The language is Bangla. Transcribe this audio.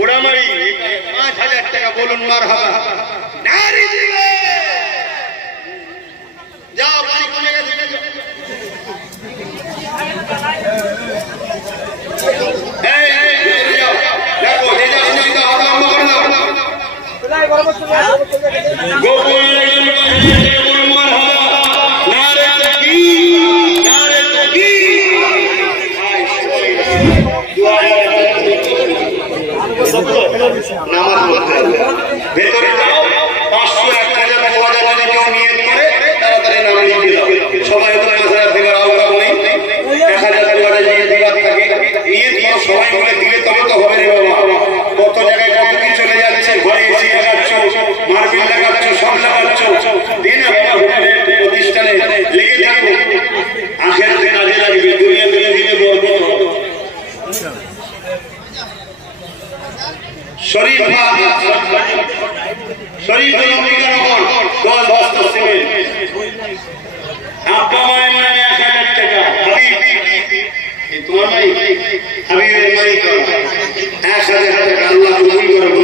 ঘোড়ামারি 5000 টাকা বলুন মারহাবা নারী দিবে যাও বাড়ি কমে গেছে দেখো যে যা সুবিধা হবে আমরা করে দাও গোপন একজন বলুন মারহাবা নারে তাকবীর নারে তাকবীর ভেতরে যাও 500 1000 2000 যদি কেউ নিয়ত করে তাড়াতাড়ি নাম লিখে দাও সবাই তো 5000 দেওয়ার আওকাশ নেই 1000 দেওয়ার যে দেওয়ার থাকে নিয়ত করে সবাই বলে দিলে তবে তো হবে রে বাবা কত জায়গায় কত কি চলে যাচ্ছে ঘরে এসে লাগাচ্ছ মার্বেল লাগাচ্ছ সব লাগাচ্ছ দিন একটা হোটেলে প্রতিষ্ঠানে লেগে থাকো আখেরাতে কাজে লাগবে দুনিয়া দিলে দিলে বরকত হবে শরীফ অম্বিকার ওপর 10 বস্তা সিমেন্ট আব্বা মায়ের নামে 1000 টাকা হাবিব তোমার ভাই হাবিবের মালিক 1000 টাকা আল্লাহ কবুল করুন